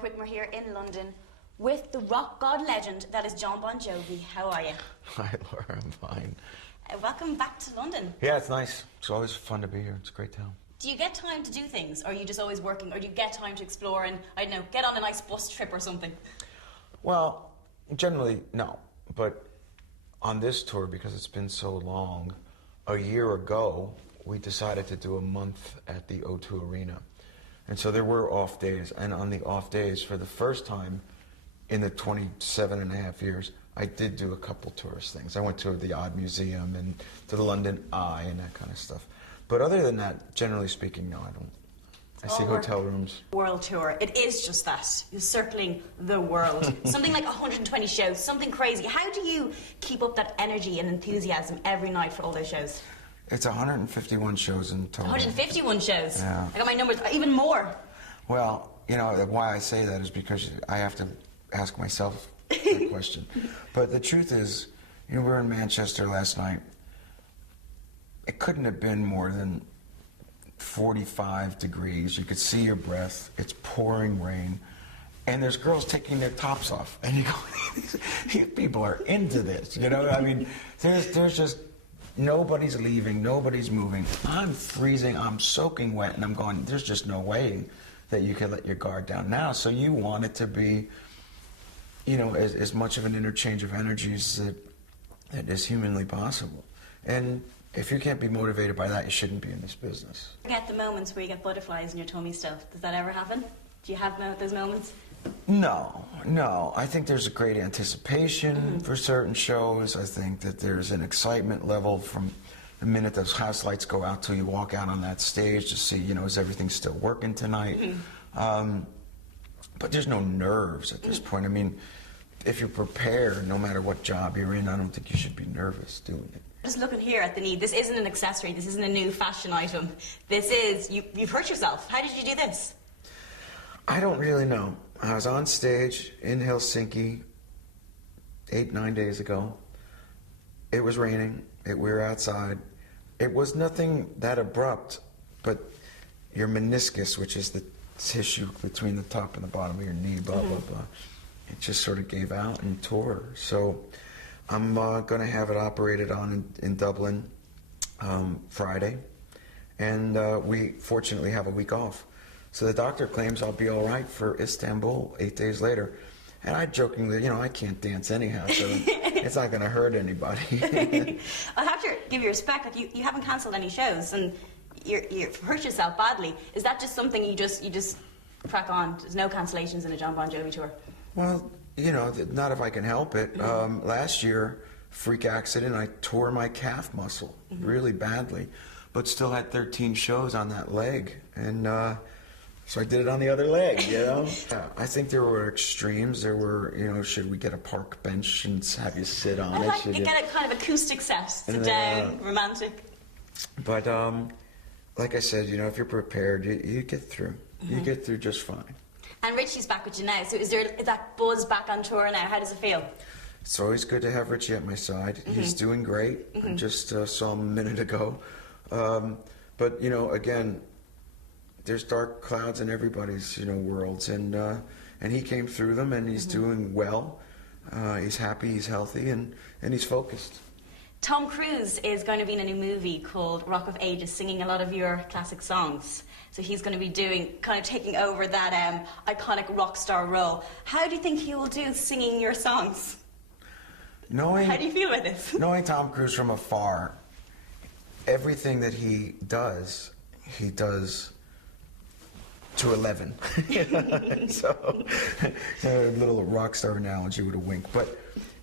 tour. We're here in London with the rock god legend that is Jon Bon Jovi. How are you? Hi, Laura. I'm fine. Welcome back to London. Yeah, it's nice. It's always fun to be here. It's a great town. Do you get time to do things, or are you just always working, or do you get time to explore and, I don't know, get on a nice bus trip or something? Well, generally, no. But on this tour, because it's been so long, a year ago, we decided to do a month at the O2 Arena. And so there were off days, and on the off days, for the first time in the 27.5 years, I did do a couple tourist things. I went to the Odd Museum and to the London Eye and that kind of stuff. But other than that, generally speaking, no, I don't. I see hotel rooms. World tour. It is just that. You're circling the world. Something like 120 shows, something crazy. How do you keep up that energy and enthusiasm every night for all those shows? It's 151 shows in total. 151 shows? Yeah. I got my numbers, even more. Well, you know, why I say that is because I have to ask myself that question. But the truth is, you know, we were in Manchester last night. It couldn't have been more than 45 degrees. You could see your breath. It's pouring rain. And there's girls taking their tops off. And you go, these people are into this, you know? I mean, there's just, nobody's leaving, nobody's moving. I'm freezing, I'm soaking wet, and I'm going, there's just no way that you can let your guard down now. So you want it to be, you know, as much of an interchange of energies that is humanly possible. And if you can't be motivated by that, you shouldn't be in this business. You get the moments where you get butterflies in your tummy still. Does that ever happen? Do you have those moments? No. I think there's a great anticipation for certain shows. I think that there's an excitement level from the minute those house lights go out till you walk out on that stage to see, you know, is everything still working tonight? But there's no nerves at this point. I mean, if you're prepared, no matter what job you're in, I don't think you should be nervous doing it. Just looking here at the knee, this isn't an accessory, this isn't a new fashion item. This is, you've hurt yourself. How did you do this? I don't really know. I was on stage in Helsinki 8-9 days ago. It was raining. We were outside. It was nothing that abrupt, but your meniscus, which is the tissue between the top and the bottom of your knee, blah, blah, blah, it just sort of gave out and tore. So I'm going to have it operated on in Dublin Friday, and we fortunately have a week off. So the doctor claims I'll be all right for Istanbul 8 days later. And I jokingly, you know, I can't dance anyhow, so it's not going to hurt anybody. I'll have to give you respect. Like you haven't cancelled any shows, and you've hurt yourself badly. Is that just something you just crack on? There's no cancellations in a Jon Bon Jovi tour? Well, you know, not if I can help it. Last year, freak accident, I tore my calf muscle really badly, but still had 13 shows on that leg. And so I did it on the other leg, you know? I think there were extremes. There were, you know, should we get a park bench and have you sit on it? Like you get a kind of acoustic set, sit down, romantic. But like I said, you know, if you're prepared, you get through. You get through just fine. And Richie's back with you now, so is that buzz back on tour now? How does it feel? It's always good to have Richie at my side. He's doing great. I just saw him a minute ago. But, you know, again, there's dark clouds in everybody's, you know, worlds, and he came through them, and he's doing well. He's happy, he's healthy, and he's focused. Tom Cruise is going to be in a new movie called Rock of Ages, singing a lot of your classic songs. So he's going to be taking over that iconic rock star role. How do you think he will do singing your songs? How do you feel about this? Knowing Tom Cruise from afar, everything that he does to 11. So, a little rock star analogy with a wink. But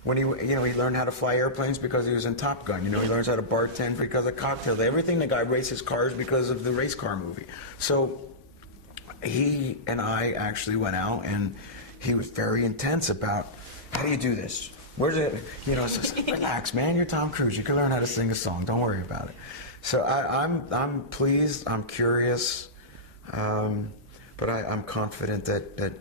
when he learned how to fly airplanes because he was in Top Gun. You know, he learns how to bartend because of Cocktail. Everything the guy races cars because of the race car movie. So he and I actually went out, and he was very intense about, how do you do this? Where's it? You know, it's just, relax, man. You're Tom Cruise. You can learn how to sing a song. Don't worry about it. So I'm pleased. I'm curious. But I'm confident that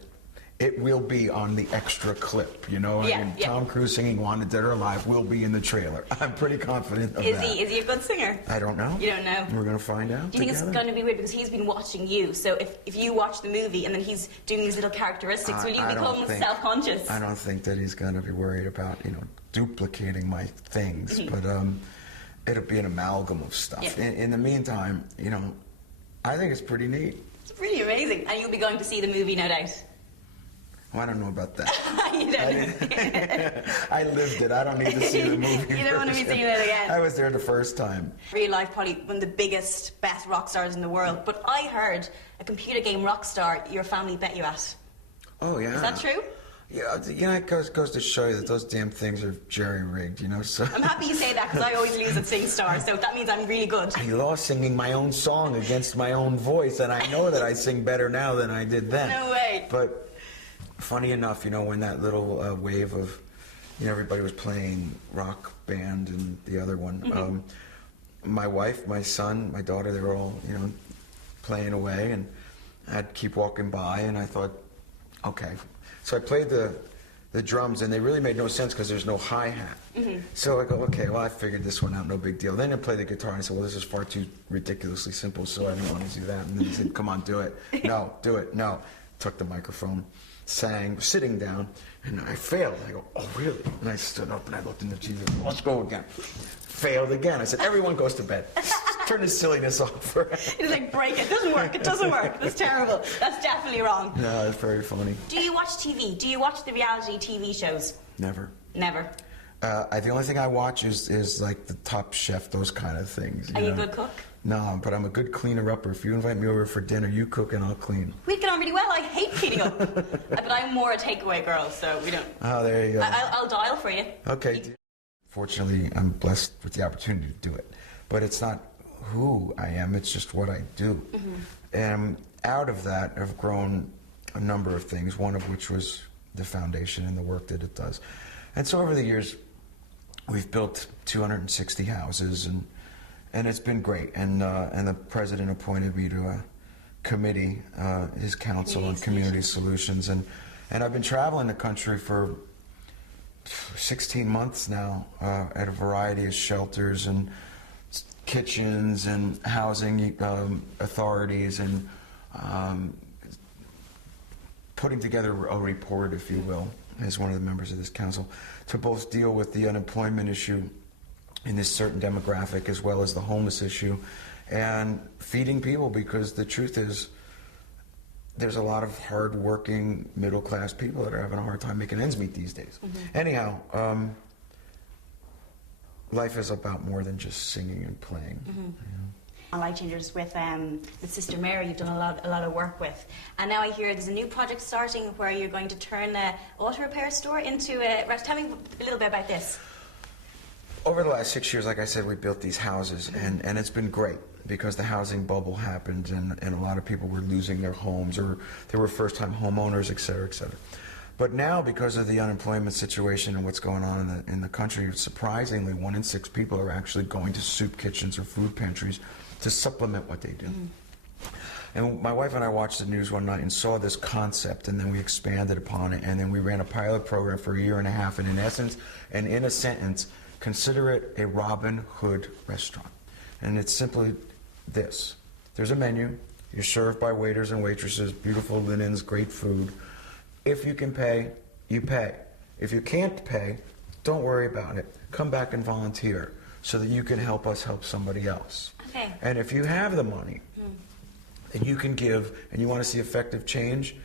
it will be on the extra clip, you know? Yeah, I mean, yeah. Tom Cruise singing Wanted Dead or Alive will be in the trailer. I'm pretty confident of that. Is he a good singer? I don't know. You don't know? We're going to find out Do you think together. it's going to be weird because he's been watching you? So if you watch the movie and then he's doing these little characteristics, will you become self-conscious? I don't think that he's going to be worried about, you know, duplicating my things, but it'll be an amalgam of stuff. Yeah. In the meantime, you know, I think it's pretty neat. It's really amazing. And you'll be going to see the movie, no doubt. Well, I don't know about that. You don't. I lived it. I don't need to see the movie. You don't want to be seeing it again. I was there the first time. Real life, probably one of the biggest, best rock stars in the world. But I heard a computer game rock star your family bet you at. Oh, yeah. Is that true? Yeah, you know, it goes to show you that those damn things are jerry-rigged, you know, so... I'm happy you say that because I always lose at SingStar, so that means I'm really good. I lost singing my own song against my own voice, and I know that I sing better now than I did then. No way. But funny enough, you know, when that little wave of, you know, everybody was playing Rock Band and the other one, my wife, my son, my daughter, they were all, you know, playing away, and I'd keep walking by, and I thought, okay. So I played the drums, and they really made no sense because there's no hi-hat. So I go, okay, well, I figured this one out, no big deal. Then I played the guitar, and I said, well, this is far too ridiculously simple, so I didn't want to do that. And then he said, come on, do it. No, do it, no. Took the microphone, sang, sitting down, and I failed. I go, oh, really? And I stood up, and I looked in the TV, let's go again. Failed again. I said, everyone goes to bed. Turn this silliness off. It's like, break it. Doesn't work. It doesn't work. That's terrible. That's definitely wrong. No, it's very funny. Do you watch TV? Do you watch the reality TV shows? Never. Never. The only thing I watch is like the Top Chef, those kind of things. Are you a good cook? No, but I'm a good cleaner-upper. If you invite me over for dinner, you cook and I'll clean. We get on really well. I hate cleaning up. But I'm more a takeaway girl, so we don't. Oh, there you go. I'll dial for you. Okay. Fortunately, I'm blessed with the opportunity to do it. But it's not who I am, it's just what I do. And out of that, I've grown a number of things, one of which was the foundation and the work that it does. And so over the years, we've built 260 houses, and it's been great. And the president appointed me to a committee, his council on community solutions. And I've been traveling the country for 16 months now at a variety of shelters and kitchens and housing authorities, and putting together a report, if you will, as one of the members of this council, to both deal with the unemployment issue in this certain demographic as well as the homeless issue, and feeding people, because the truth is there's a lot of hard-working middle-class people that are having a hard time making ends meet these days. Anyhow, life is about more than just singing and playing. You know? Life Changers with Sister Mary, you've done a lot of work with. And now I hear there's a new project starting where you're going to turn an auto repair store into a... Tell me a little bit about this. Over the last 6 years, like I said, we built these houses, and it's been great because the housing bubble happened, and a lot of people were losing their homes, or they were first-time homeowners, et cetera, et cetera. But now, because of the unemployment situation and what's going on in the country, surprisingly, 1 in 6 people are actually going to soup kitchens or food pantries to supplement what they do. And my wife and I watched the news one night and saw this concept, and then we expanded upon it, and then we ran a pilot program for 1.5 years, and in essence, and in a sentence, consider it a Robin Hood restaurant. And it's simply this. There's a menu. You're served by waiters and waitresses, beautiful linens, great food. If you can pay, you pay. If you can't pay, don't worry about it. Come back and volunteer so that you can help us help somebody else. Okay. And if you have the money and you can give and you want to see effective change,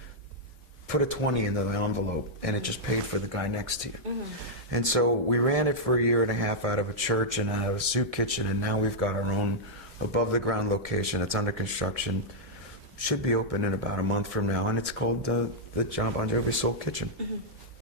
put a 20 into the envelope, and it just paid for the guy next to you. And so we ran it for 1.5 years out of a church and out of a soup kitchen, and now we've got our own above-the-ground location. It's under construction. Should be open in about a month from now, and it's called the John Bon Jovi Soul Kitchen.